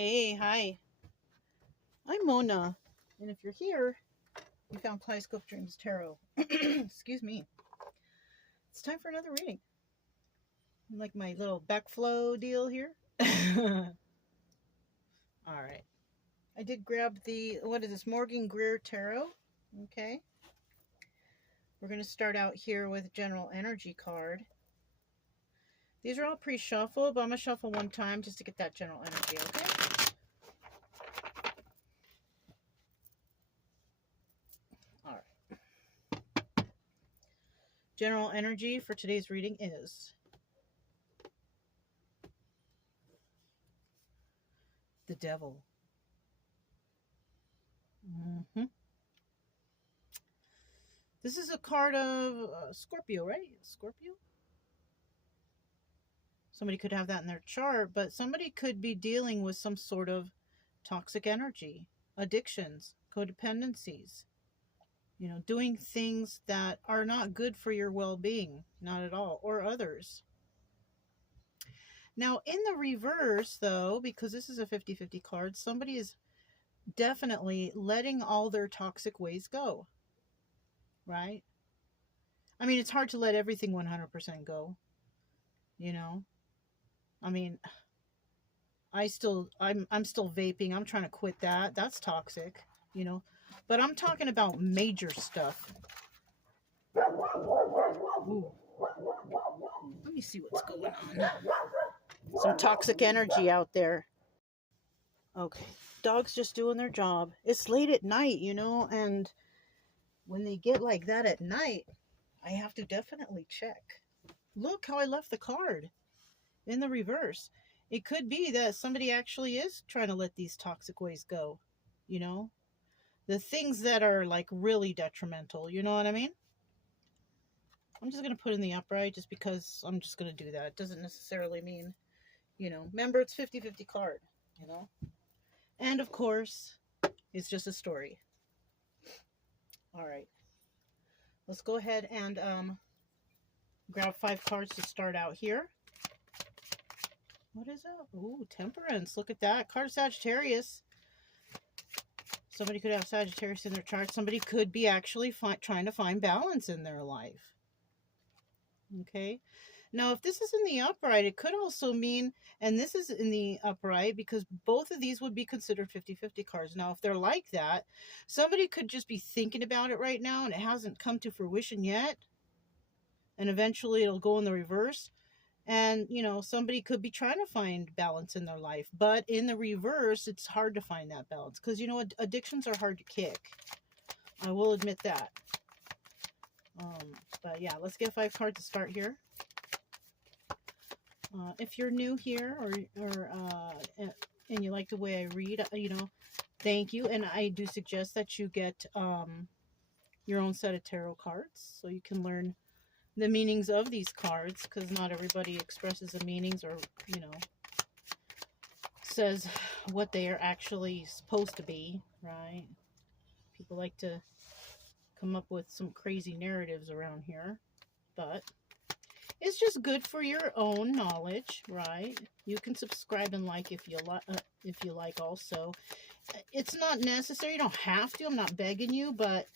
Hey, hi. I'm Mona. And if you're here, you found Kaleidoscope Dreams Tarot. Excuse me. It's time for another reading. Like my little backflow deal here. All right. I did grab the, what is this, Morgan Greer Tarot. Okay. We're going to start out here with General Energy card. These are all pre-shuffled, but I'm going to shuffle one time just to get that general energy, okay? All right. General energy for today's reading is the Devil. This is a card of Scorpio, right? Scorpio? Somebody could have that in their chart, but somebody could be dealing with some sort of toxic energy, addictions, codependencies, doing things that are not good for your well-being, not at all, or others. Now, in the reverse, though, because this is a 50-50 card, somebody is definitely letting all their toxic ways go, right? I mean, it's hard to let everything 100% go, I mean, I'm still vaping. I'm trying to quit that. That's toxic, But I'm talking about major stuff. Ooh. Let me see what's going on. Some toxic energy out there. Okay. Dogs just doing their job. It's late at night, and when they get like that at night, I have to definitely check. Look how I left the card in the reverse. It could be that somebody actually is trying to let these toxic ways go, the things that are like really detrimental, you know what I mean? I'm just going to put in the upright just because I'm just going to do that. It doesn't necessarily mean, remember it's 50-50 card, And of course, it's just a story. All right. Let's go ahead and grab 5 cards to start out here. What is that? Ooh, Temperance. Look at that. Card Sagittarius. Somebody could have Sagittarius in their chart. Somebody could be actually trying to find balance in their life. Okay. Now, if this is in the upright, it could also mean, and this is in the upright because both of these would be considered 50-50 cards. Now, if they're like that, somebody could just be thinking about it right now and it hasn't come to fruition yet. And eventually it'll go in the reverse. And, somebody could be trying to find balance in their life. But in the reverse, it's hard to find that balance. Because, addictions are hard to kick. I will admit that. But yeah, let's get 5 cards to start here. If you're new here and you like the way I read, thank you. And I do suggest that you get your own set of tarot cards so you can learn the meanings of these cards, because not everybody expresses the meanings or, says what they are actually supposed to be, right? People like to come up with some crazy narratives around here, but it's just good for your own knowledge, right? You can subscribe and like if you like also. It's not necessary. You don't have to. I'm not begging you, but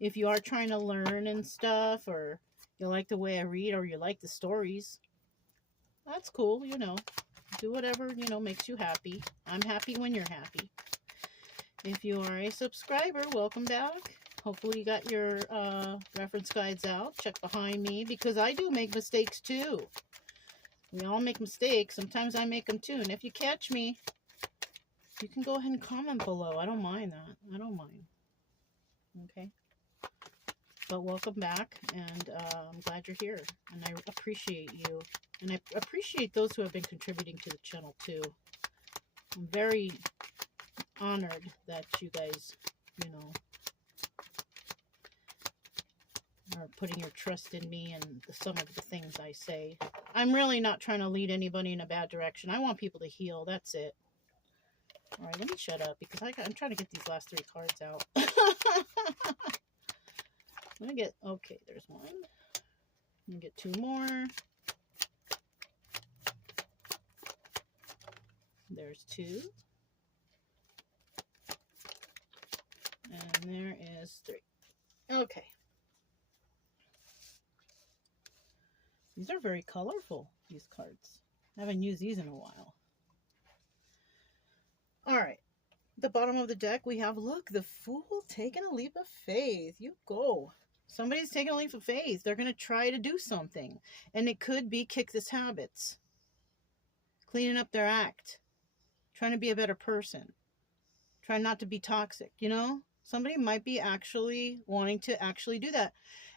if you are trying to learn and stuff, or you like the way I read, or you like the stories, that's cool, Do whatever, makes you happy. I'm happy when you're happy. If you are a subscriber, welcome back. Hopefully you got your reference guides out. Check behind me, because I do make mistakes too. We all make mistakes. Sometimes I make them too. And if you catch me, you can go ahead and comment below. I don't mind that. I don't mind. Okay. But welcome back, and I'm glad you're here. And I appreciate you. And I appreciate those who have been contributing to the channel too. I'm very honored that you guys, are putting your trust in me and some of the things I say. I'm really not trying to lead anybody in a bad direction. I want people to heal. That's it. All right, let me shut up because I'm trying to get these last 3 cards out. Let me get, okay, there's one. Let me get 2 more. There's 2. And there is 3. Okay. These are very colorful, these cards. I haven't used these in a while. All right. The bottom of the deck, we have, look, the Fool taking a leap of faith. You go. Somebody's taking a leap of faith. They're going to try to do something. And it could be kick this habits. Cleaning up their act. Trying to be a better person. Trying not to be toxic, you know? Somebody might be actually wanting to actually do that.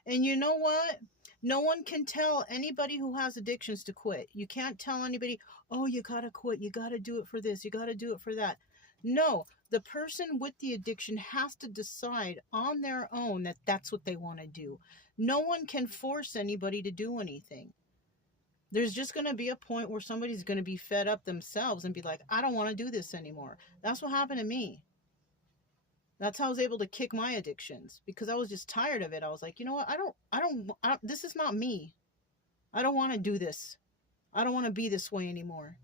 And you know what? No one can tell anybody who has addictions to quit. You can't tell anybody, oh, you got to quit. You got to do it for this. You got to do it for that. No, the person with the addiction has to decide on their own that that's what they want to do. No one can force anybody to do anything. There's just going to be a point where somebody's going to be fed up themselves and be like, I don't want to do this anymore. That's what happened to me. That's how I was able to kick my addictions, because I was just tired of it. I was like, you know what? I don't this is not me. I don't want to do this. I don't want to be this way anymore.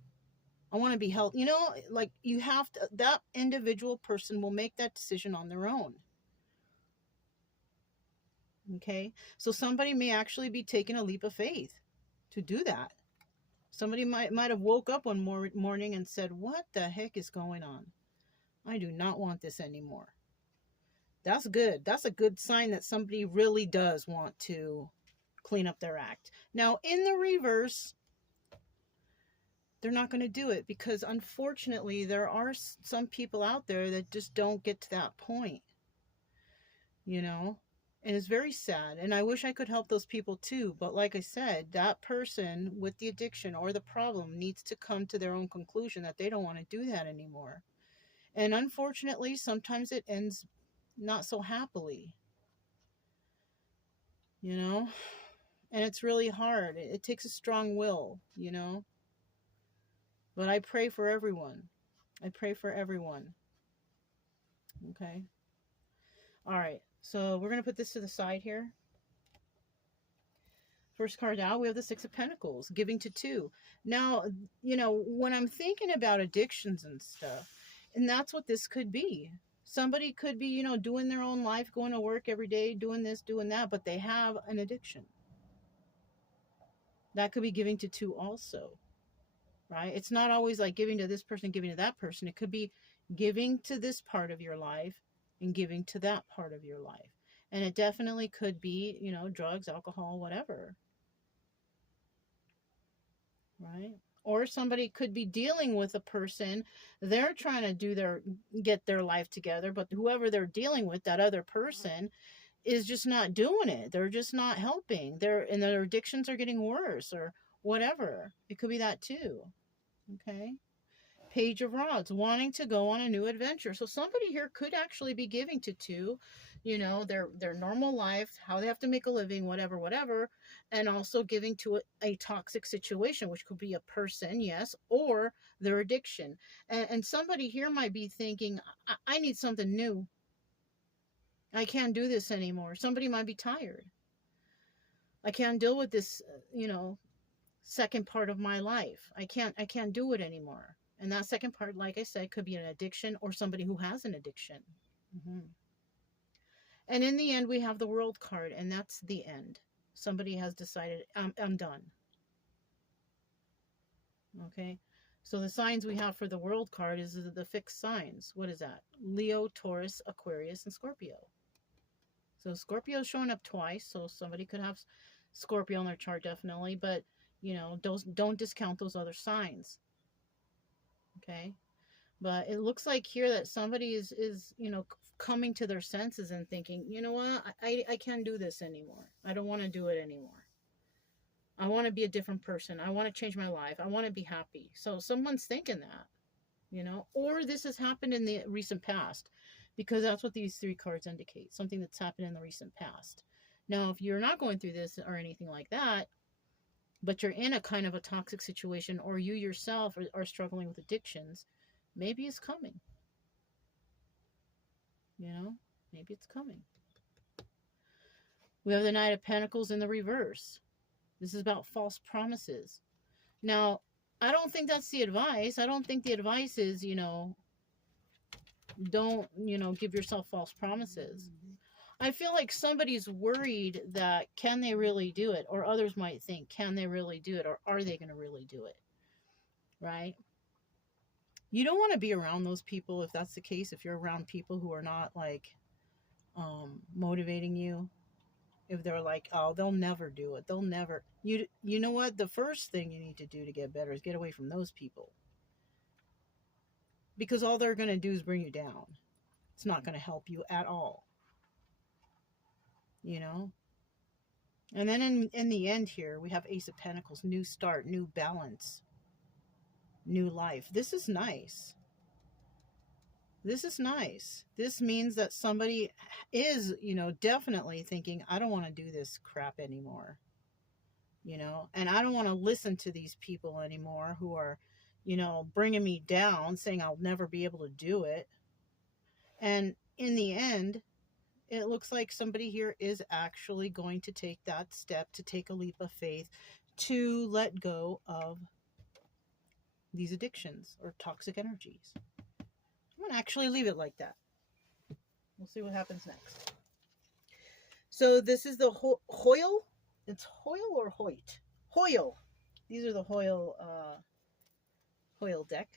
I want to be healthy. You know, like, you have to, that individual person will make that decision on their own. Okay. So somebody may actually be taking a leap of faith to do that. Somebody might have woke up one morning and said, what the heck is going on? I do not want this anymore. That's good. That's a good sign that somebody really does want to clean up their act. Now, in the reverse, they're not going to do it, because unfortunately there are some people out there that just don't get to that point, you know, and it's very sad. And I wish I could help those people too. But like I said, that person with the addiction or the problem needs to come to their own conclusion that they don't want to do that anymore. And unfortunately, sometimes it ends not so happily, you know, and it's really hard. It takes a strong will, you know, but I pray for everyone. I pray for everyone. Okay. All right. So we're going to put this to the side here. First card out, we have the 6 of Pentacles, giving to 2. Now, you know, when I'm thinking about addictions and stuff, and that's what this could be. Somebody could be, you know, doing their own life, going to work every day, doing this, doing that, but they have an addiction. That could be giving to 2 also, right? It's not always like giving to this person, giving to that person. It could be giving to this part of your life and giving to that part of your life. And it definitely could be, you know, drugs, alcohol, whatever, right? Or somebody could be dealing with a person. They're trying to get their life together, but whoever they're dealing with, that other person, is just not doing it. They're just not helping. And their addictions are getting worse or whatever. It could be that too. Okay. Page of Rods, wanting to go on a new adventure. So somebody here could actually be giving to 2, you know, their normal life, how they have to make a living, whatever, and also giving to a toxic situation, which could be a person, yes, or their addiction. And somebody here might be thinking, I need something new. I can't do this anymore. Somebody might be tired. I can't deal with this, you know, second part of my life. I can't do it anymore. And that second part, like I said, could be an addiction or somebody who has an addiction. Mm-hmm. And in the end, we have the World card, and that's the end. Somebody has decided, I'm done. Okay. So the signs we have for the World card is the fixed signs. What is that? Leo, Taurus, Aquarius, and Scorpio. So Scorpio is showing up twice. So somebody could have Scorpio on their chart, definitely. But, you know, don't discount those other signs. Okay. But it looks like here that somebody is you know, coming to their senses and thinking, you know what, I can't do this anymore. I don't want to do it anymore. I want to be a different person. I want to change my life. I want to be happy. So someone's thinking that, you know, or this has happened in the recent past, because that's what these 3 cards indicate. Something that's happened in the recent past. Now, if you're not going through this or anything like that, but you're in a kind of a toxic situation, or you yourself are struggling with addictions, maybe it's coming. You know, maybe it's coming. We have the Knight of Pentacles in the reverse. This is about false promises. Now, I don't think that's the advice. I don't think the advice is, you know, Don't, give yourself false promises. I feel like somebody's worried that can they really do it? Or others might think, can they really do it? Or are they going to really do it? Right? You don't want to be around those people if that's the case. If you're around people who are not like motivating you, if they're like, oh, they'll never do it. They'll never. You know what? The first thing you need to do to get better is get away from those people. Because all they're going to do is bring you down. It's not going to help you at all. You know? And then in the end here, we have Ace of Pentacles, new start, new balance, new life. This is nice. This is nice. This means that somebody is, definitely thinking, I don't want to do this crap anymore. And I don't want to listen to these people anymore who are, bringing me down, saying I'll never be able to do it. And in the end, it looks like somebody here is actually going to take that step, to take a leap of faith, to let go of these addictions or toxic energies. I'm going to actually leave it like that. We'll see what happens next. So this is the Hoyle. It's Hoyle or Hoyt? Hoyle. These are the Hoyle deck.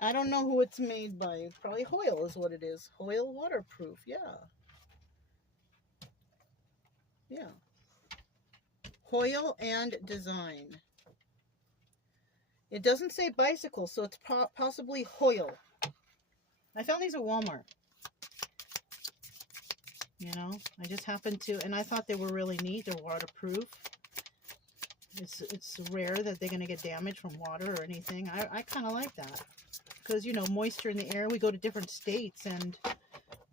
I don't know who it's made by. Probably Hoyle is what it is. Hoyle waterproof. Yeah. Yeah. Hoyle and design. It doesn't say bicycle, so it's possibly Hoyle. I found these at Walmart. I just happened to, and I thought they were really neat. They're waterproof. It's rare that they're going to get damaged from water or anything. I kind of like that. Because, moisture in the air. We go to different states and,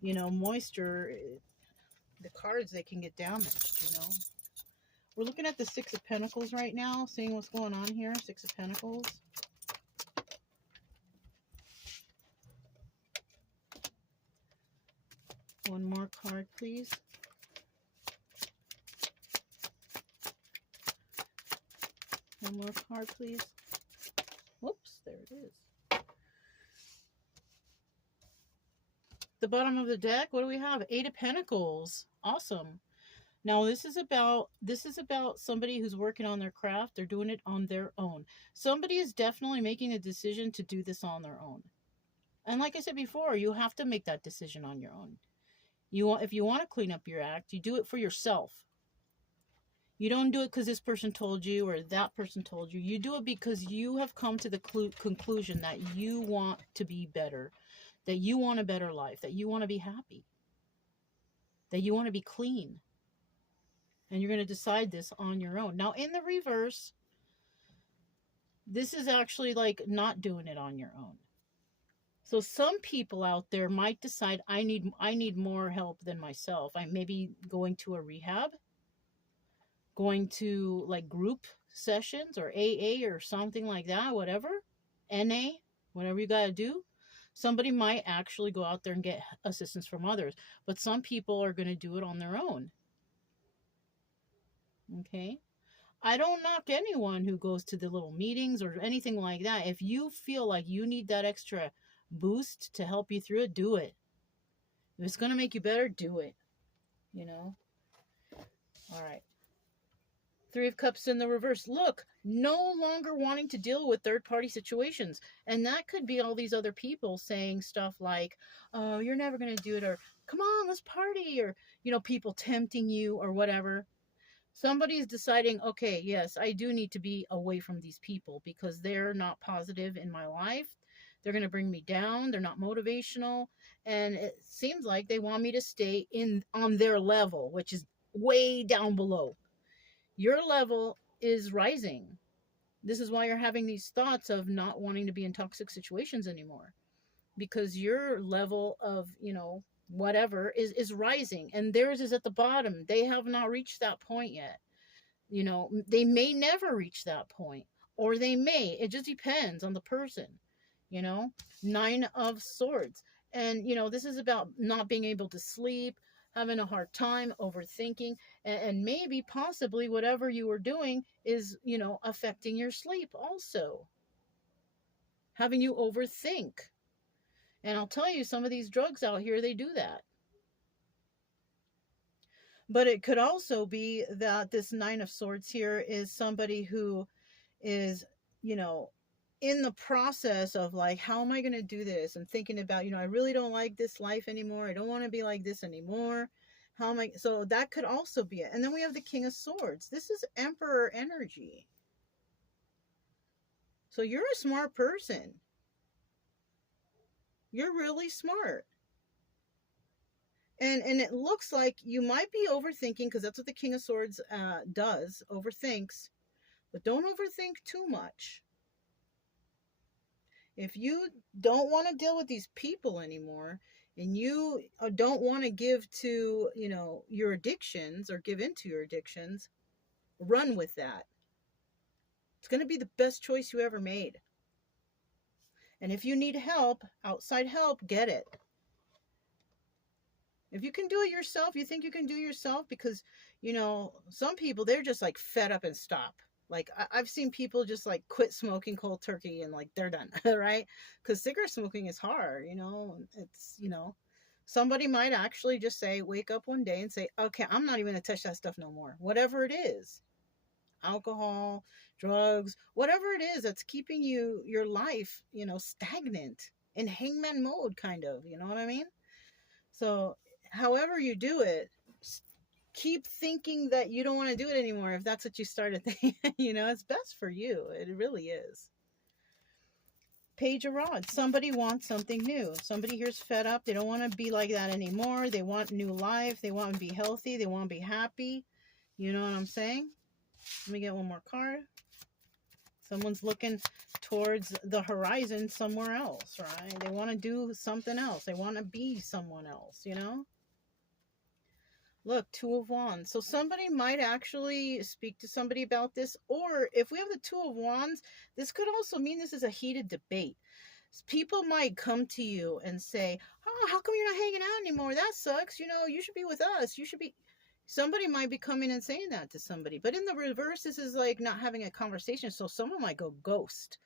moisture, the cards, they can get damaged, We're looking at the Six of Pentacles right now, seeing what's going on here. Six of Pentacles. One more card, please. One more card, please. Whoops, there it is. The bottom of the deck, what do we have? Eight of Pentacles. Awesome. Now this is about somebody who's working on their craft. They're doing it on their own. Somebody is definitely making a decision to do this on their own. And like I said before, you have to make that decision on your own. If you want to clean up your act, you do it for yourself. You don't do it because this person told you or that person told you. You do it because you have come to the conclusion that you want to be better, that you want a better life, that you want to be happy, that you want to be clean. And you're going to decide this on your own. Now, in the reverse, this is actually like not doing it on your own. So some people out there might decide, I need more help than myself. I may be going to a rehab, going to like group sessions or AA or something like that, whatever, NA, whatever you got to do. Somebody might actually go out there and get assistance from others, but some people are going to do it on their own. Okay. I don't knock anyone who goes to the little meetings or anything like that. If you feel like you need that extra boost to help you through it, do it. If it's going to make you better, do it. All right. Three of Cups in the reverse. Look, no longer wanting to deal with third-party situations. And that could be all these other people saying stuff like, oh, you're never going to do it, or come on, let's party, or, people tempting you or whatever. Somebody's deciding, okay, yes, I do need to be away from these people because they're not positive in my life. They're going to bring me down. They're not motivational. And it seems like they want me to stay on their level, which is way down below. Your level is rising. This is why you're having these thoughts of not wanting to be in toxic situations anymore. Because your level of, whatever is rising, and theirs is at the bottom. They have not reached that point yet. They may never reach that point, or they may. It just depends on the person. Nine of Swords. And, this is about not being able to sleep, having a hard time, overthinking, and maybe possibly whatever you were doing is, affecting your sleep also. having you overthink. And I'll tell you, some of these drugs out here, they do that. But it could also be that this Nine of Swords here is somebody who is, you know, in the process of like, how am I going to do this? And thinking about, I really don't like this life anymore. I don't want to be like this anymore. How am I? So that could also be it. And then we have the King of Swords. This is Emperor energy. So you're a smart person. You're really smart. And it looks like you might be overthinking, because that's what the King of Swords does, overthinks. But don't overthink too much. If you don't want to deal with these people anymore, and you don't want to give to, your addictions, or give into your addictions, run with that. It's going to be the best choice you ever made. And if you need help, outside help, get it. If you can do it yourself, you think you can do it yourself, because, some people, they're just like fed up and stop. Like, I've seen people just like quit smoking cold turkey and like they're done, right? Because cigarette smoking is hard, it's, somebody might actually just say, wake up one day and say, okay, I'm not even going to touch that stuff no more. Whatever it is, alcohol, drugs, whatever it is that's keeping your life, stagnant, in hangman mode, kind of, you know what I mean? So however you do it, keep thinking that you don't want to do it anymore. If that's what you started thinking, it's best for you. It really is. Page of Rods. Somebody wants something new. Somebody here's fed up. They don't want to be like that anymore. They want new life. They want to be healthy. They want to be happy. You know what I'm saying? Let me get one more card. Someone's looking towards the horizon somewhere else, right? They want to do something else. They want to be someone else, Look, Two of Wands. So somebody might actually speak to somebody about this. Or if we have the Two of Wands, this could also mean this is a heated debate. People might come to you and say, oh, how come you're not hanging out anymore? That sucks. You should be with us. You should be... Somebody might be coming and saying that to somebody. But in the reverse, this is like not having a conversation. So someone might go ghost,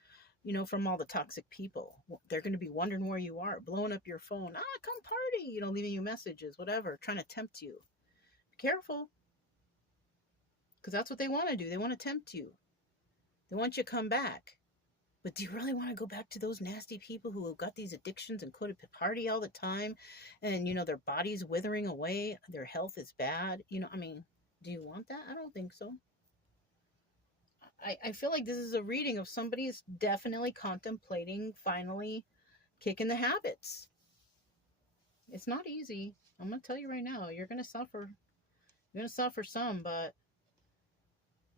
from all the toxic people. They're going to be wondering where you are, blowing up your phone. Come party, leaving you messages, whatever, trying to tempt you. Be careful. Because that's what they want to do. They want to tempt you. They want you to come back. But do you really want to go back to those nasty people who have got these addictions and go to party all the time, and, their body's withering away, their health is bad? Do you want that? I don't think so. I feel like this is a reading of somebody is definitely contemplating finally kicking the habits. It's not easy. I'm going to tell you right now, you're going to suffer. You're going to suffer some, but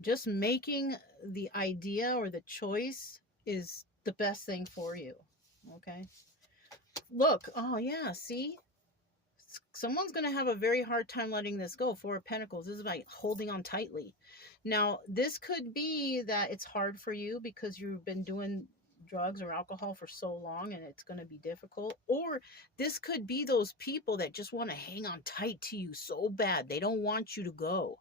just making the idea or the choice is the best thing for you. Okay. Look. Oh yeah. See, someone's going to have a very hard time letting this go. Four of Pentacles. This is about holding on tightly. Now, this could be that it's hard for you because you've been doing drugs or alcohol for so long and it's going to be difficult. Or this could be those people that just want to hang on tight to you so bad. They don't want you to go.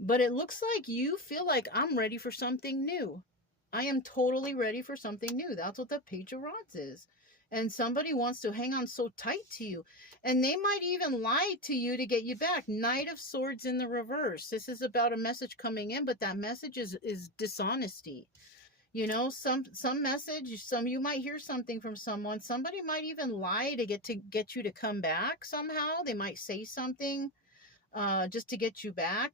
But it looks like you feel like, I'm ready for something new. I am totally ready for something new. That's what the Page of Rods is. And somebody wants to hang on so tight to you. And they might even lie to you to get you back. Knight of Swords in the reverse. This is about a message coming in, but that message is dishonesty. Some message, you might hear something from someone. Somebody might even lie to get you to come back somehow. They might say something just to get you back.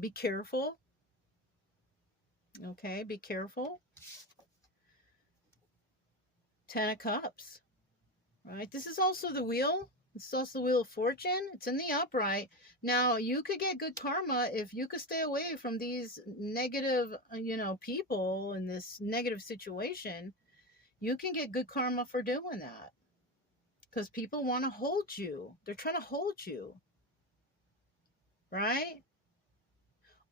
Be careful. Okay, be careful. Ten of Cups. Right? This is also the wheel. This is also the Wheel of Fortune. It's in the upright. Now, you could get good karma if you could stay away from these negative, people in this negative situation. You can get good karma for doing that. Because people want to hold you. They're trying to hold you. Right?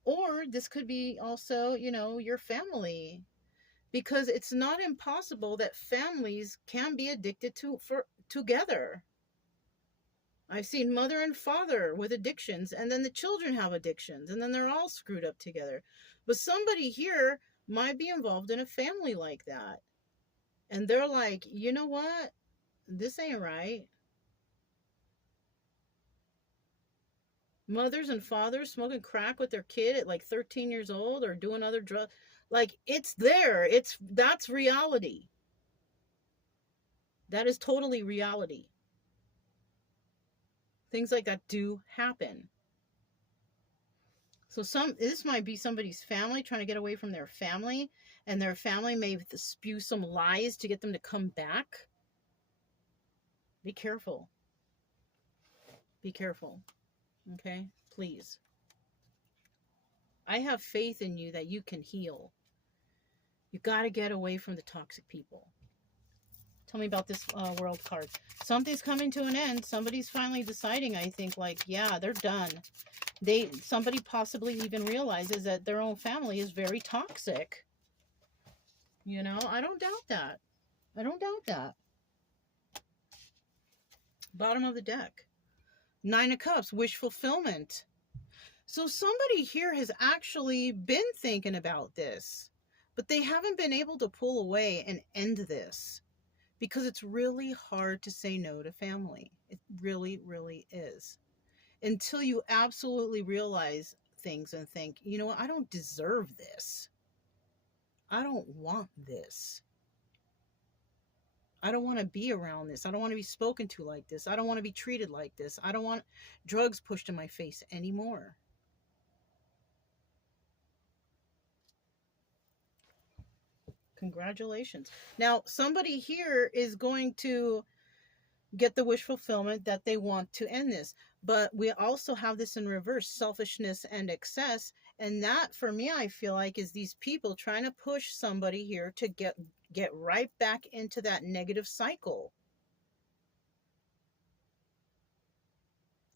Or this could be also, your family. Because it's not impossible that families can be addicted together. I've seen mother and father with addictions, and then the children have addictions, and then they're all screwed up together. But somebody here might be involved in a family like that. And they're like, you know what? This ain't right. Mothers and fathers smoking crack with their kid at like 13 years old or doing other drugs. Like, it's there. That's reality. That is totally reality. Things like that do happen. So this might be somebody's family trying to get away from their family, and their family may spew some lies to get them to come back. Be careful. Be careful. Okay? Please. I have faith in you that you can heal. You got to get away from the toxic people. Tell me about this world card. Something's coming to an end. Somebody's finally deciding, I think, like, yeah, they're done. Somebody possibly even realizes that their own family is very toxic. You know, I don't doubt that. I don't doubt that. Bottom of the deck. 9 of Cups, wish fulfillment. So somebody here has actually been thinking about this, but they haven't been able to pull away and end this because it's really hard to say no to family. It really, really is. Until you absolutely realize things and think, you know what, I don't deserve this. I don't want this. I don't want to be around this. I don't want to be spoken to like this. I don't want to be treated like this. I don't want drugs pushed in my face anymore. Congratulations. Now, somebody here is going to get the wish fulfillment that they want to end this. But we also have this in reverse, selfishness and excess. And that, for me, I feel like is these people trying to push somebody here to get right back into that negative cycle.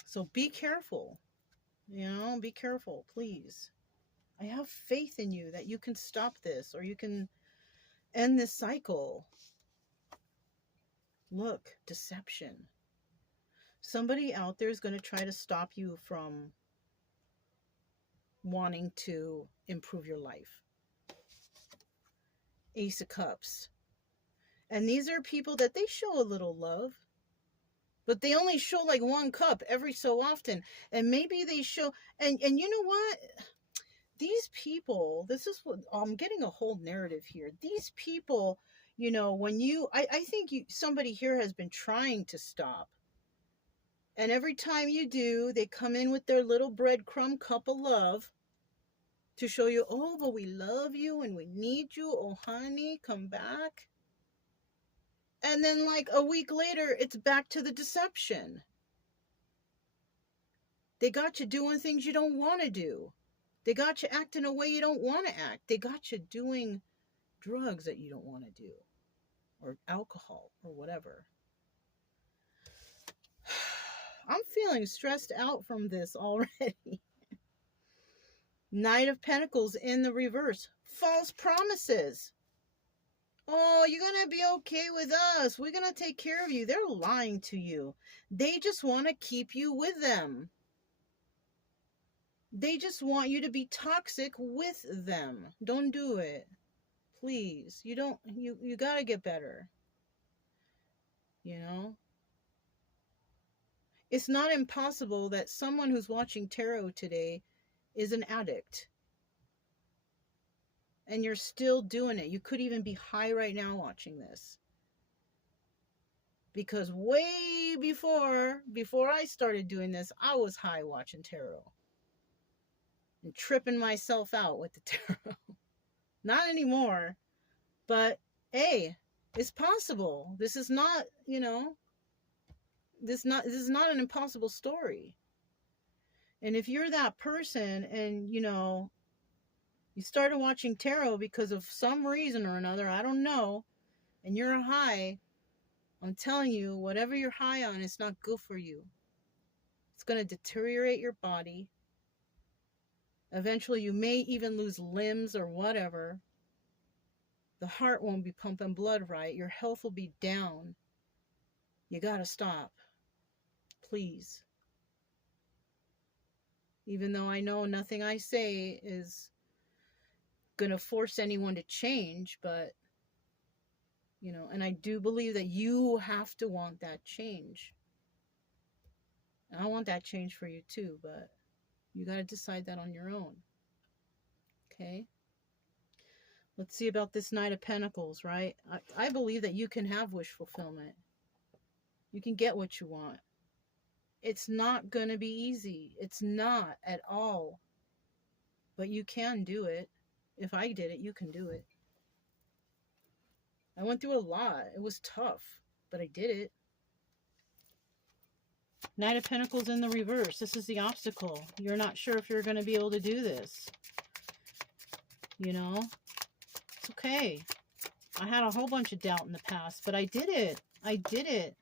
So be careful. You know, be careful, please. I have faith in you that you can stop this or you can end this cycle. Look, deception. Somebody out there is going to try to stop you from wanting to improve your life. Ace of Cups. And these are people that they show a little love, but they only show like 1 cup every so often. And maybe they show, and you know what? These people, this is what I'm getting a whole narrative here. These people, you know, when I think somebody here has been trying to stop. And every time you do, they come in with their little breadcrumb cup of love to show you, oh, but we love you and we need you. Oh, honey, come back. And then like a week later, it's back to the deception. They got you doing things you don't want to do. They got you acting a way you don't want to act. They got you doing drugs that you don't want to do. Or alcohol or whatever. I'm feeling stressed out from this already. Knight of Pentacles in the reverse. False promises. Oh, you're going to be okay with us. We're going to take care of you. They're lying to you. They just want to keep you with them. They just want you to be toxic with them. Don't do it. Please. You got to get better. You know? It's not impossible that someone who's watching tarot today is an addict. And you're still doing it. You could even be high right now watching this. Because way before I started doing this, I was high watching tarot. And tripping myself out with the tarot. Not anymore. But, hey, it's possible. This is not, you know, this is not an impossible story. And if you're that person and, you know, you started watching tarot because of some reason or another, I don't know, and you're high, I'm telling you, whatever you're high on, it's not good for you. It's going to deteriorate your body. Eventually, you may even lose limbs or whatever. The heart won't be pumping blood right. Your health will be down. You got to stop. Please. Even though I know nothing I say is going to force anyone to change, but, you know, and I do believe that you have to want that change. And I want that change for you too, but you got to decide that on your own. Okay? Let's see about this Knight of Pentacles, right? I believe that you can have wish fulfillment. You can get what you want. It's not going to be easy. It's not at all. But you can do it. If I did it, you can do it. I went through a lot. It was tough, but I did it. Knight of Pentacles in the reverse. This is the obstacle. You're not sure if you're going to be able to do this. You know? It's okay. I had a whole bunch of doubt in the past, but I did it. I did it.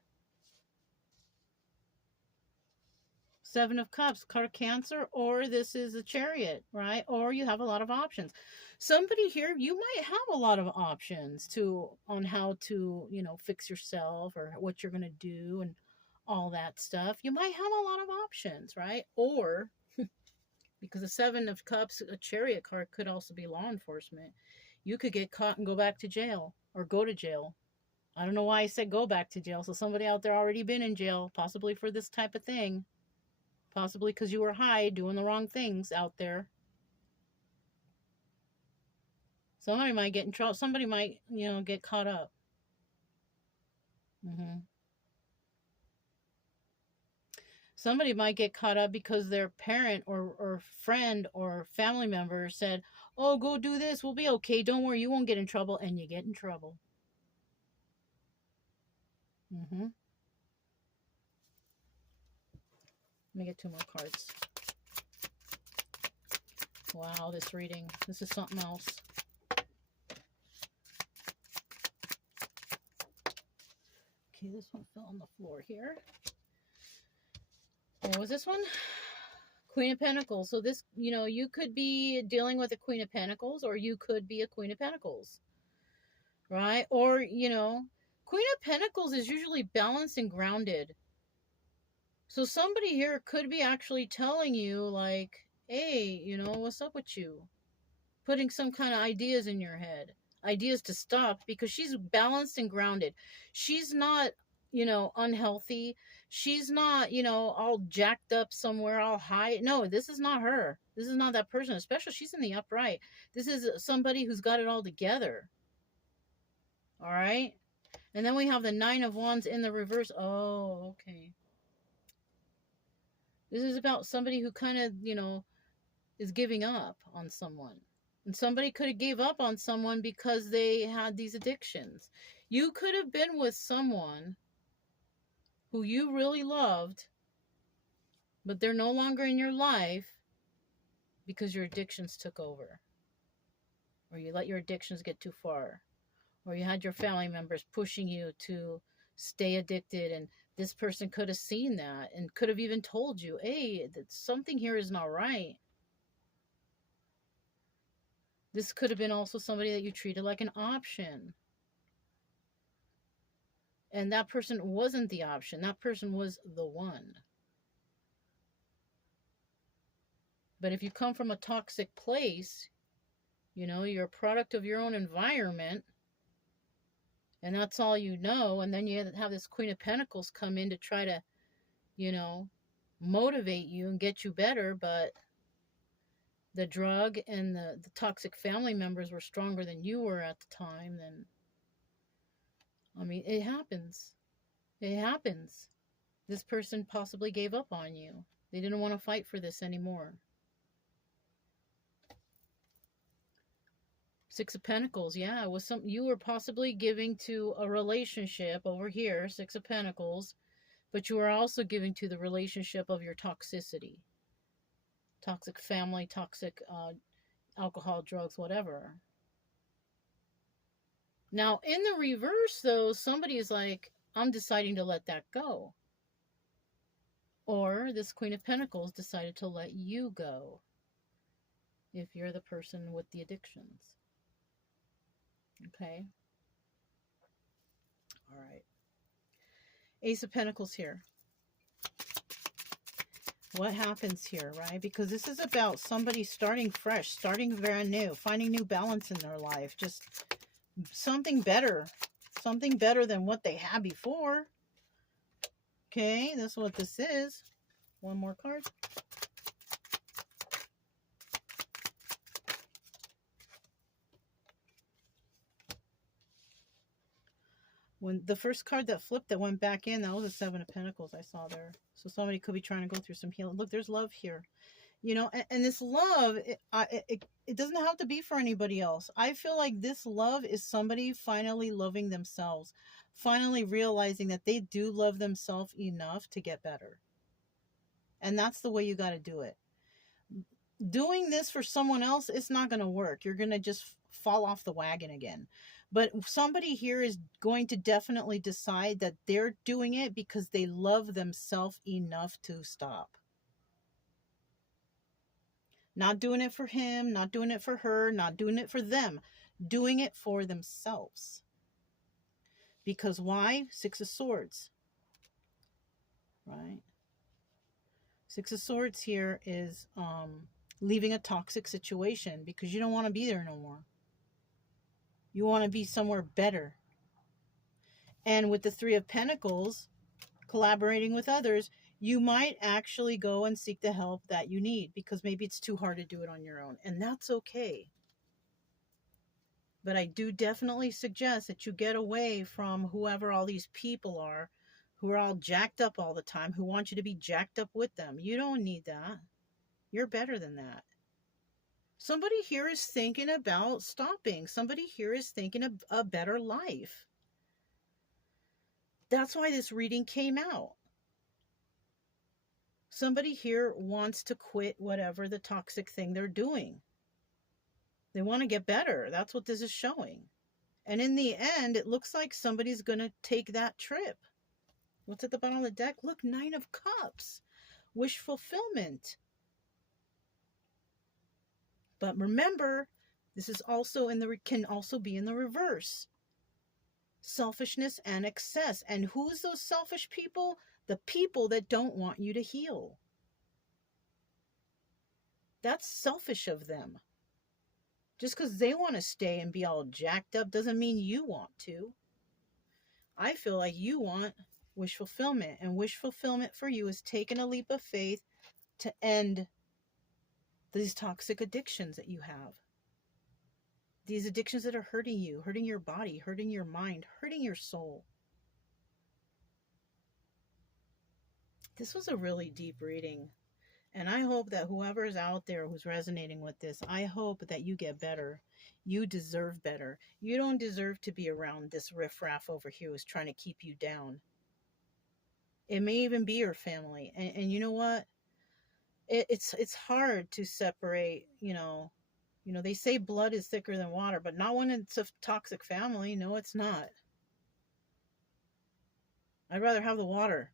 Seven of Cups, card of Cancer, or this is a Chariot, right? Or you have a lot of options. Somebody here, you might have a lot of options on how to, you know, fix yourself or what you're going to do and all that stuff. You might have a lot of options, right? Or, because the Seven of Cups, a Chariot card could also be law enforcement. You could get caught and go back to jail or go to jail. I don't know why I said go back to jail. So somebody out there already been in jail, possibly for this type of thing. Possibly because you were high, doing the wrong things out there. Somebody might get in trouble. Somebody might, you know, get caught up. Somebody might get caught up because their parent or friend or family member said, oh, go do this. We'll be okay. Don't worry. You won't get in trouble. And you get in trouble. Let me get two more cards. Wow, this reading. This is something else. Okay, this one fell on the floor here. What was this one? Queen of Pentacles. So this, you know, you could be dealing with a Queen of Pentacles, or you could be a Queen of Pentacles. Right? Or, you know, Queen of Pentacles is usually balanced and grounded. So somebody here could be actually telling you, like, hey, you know, what's up with you? Putting some kind of ideas in your head. Ideas to stop, because she's balanced and grounded. She's not, you know, unhealthy. She's not, you know, all jacked up somewhere, all high. No, this is not her. This is not that person, especially she's in the upright. This is somebody who's got it all together. All right? And then we have the Nine of Wands in the reverse. Oh, okay. This is about somebody who kind of, you know, is giving up on someone. And somebody could have gave up on someone because they had these addictions. You could have been with someone who you really loved, but they're no longer in your life because your addictions took over. Or you let your addictions get too far. Or you had your family members pushing you to stay addicted, and this person could have seen that and could have even told you, hey, something here is not right. This could have been also somebody that you treated like an option. And that person wasn't the option. That person was the one. But if you come from a toxic place, you know, you're a product of your own environment, and that's all you know, and then you have this Queen of Pentacles come in to try to, you know, motivate you and get you better, but the drug and the toxic family members were stronger than you were at the time, then, I mean, it happens. It happens. This person possibly gave up on you. They didn't want to fight for this anymore. Six of Pentacles, yeah, it was some, you were possibly giving to a relationship over here, Six of Pentacles, but you were also giving to the relationship of your toxicity. Toxic family, toxic alcohol, drugs, whatever. Now, in the reverse, though, somebody is like, I'm deciding to let that go. Or this Queen of Pentacles decided to let you go if you're the person with the addictions. Okay. All right. Ace of Pentacles here. What happens here, right? Because this is about somebody starting fresh, starting brand new, finding new balance in their life. Just something better than what they had before. Okay, that's what this is. One more card. When the first card that flipped that went back in, that was a Seven of Pentacles I saw there. So somebody could be trying to go through some healing. Look, there's love here. You know, and this love, it doesn't have to be for anybody else. I feel like this love is somebody finally loving themselves, finally realizing that they do love themselves enough to get better. And that's the way you got to do it. Doing this for someone else, it's not going to work. You're going to just fall off the wagon again. But somebody here is going to definitely decide that they're doing it because they love themselves enough to stop. Not doing it for him, not doing it for her, not doing it for them. Doing it for themselves. Because why? Six of Swords. Right? Six of Swords here is leaving a toxic situation because you don't want to be there no more. You want to be somewhere better. And with the Three of Pentacles, collaborating with others, you might actually go and seek the help that you need because maybe it's too hard to do it on your own. And that's okay. But I do definitely suggest that you get away from whoever all these people are who are all jacked up all the time, who want you to be jacked up with them. You don't need that. You're better than that. Somebody here is thinking about stopping. Somebody here is thinking of a better life. That's why this reading came out. Somebody here wants to quit whatever the toxic thing they're doing. They want to get better. That's what this is showing. And in the end, it looks like somebody's going to take that trip. What's at the bottom of the deck? Look, Nine of Cups. Wish fulfillment. But remember, this is also can also be in the reverse. Selfishness and excess. And who's those selfish people? The people that don't want you to heal. That's selfish of them. Just because they want to stay and be all jacked up doesn't mean you want to. I feel like you want wish fulfillment. And wish fulfillment for you is taking a leap of faith to end these toxic addictions that you have. These addictions that are hurting you, hurting your body, hurting your mind, hurting your soul. This was a really deep reading. And I hope that whoever is out there who's resonating with this, I hope that you get better. You deserve better. You don't deserve to be around this riffraff over here who's trying to keep you down. It may even be your family. And you know what? It's hard to separate, you know, they say blood is thicker than water, but not when it's a toxic family. No, it's not. I'd rather have the water.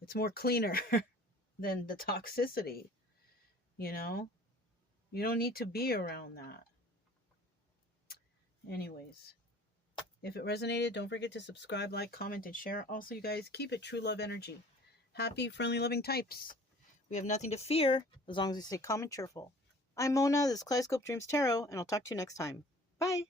It's more cleaner than the toxicity, you know? You don't need to be around that. Anyways, if it resonated, don't forget to subscribe, like, comment, and share. Also, you guys, keep it true love energy. Happy, friendly, loving types. We have nothing to fear as long as we stay calm and cheerful. I'm Mona, this is Kaleidoscope Dreams Tarot, and I'll talk to you next time. Bye!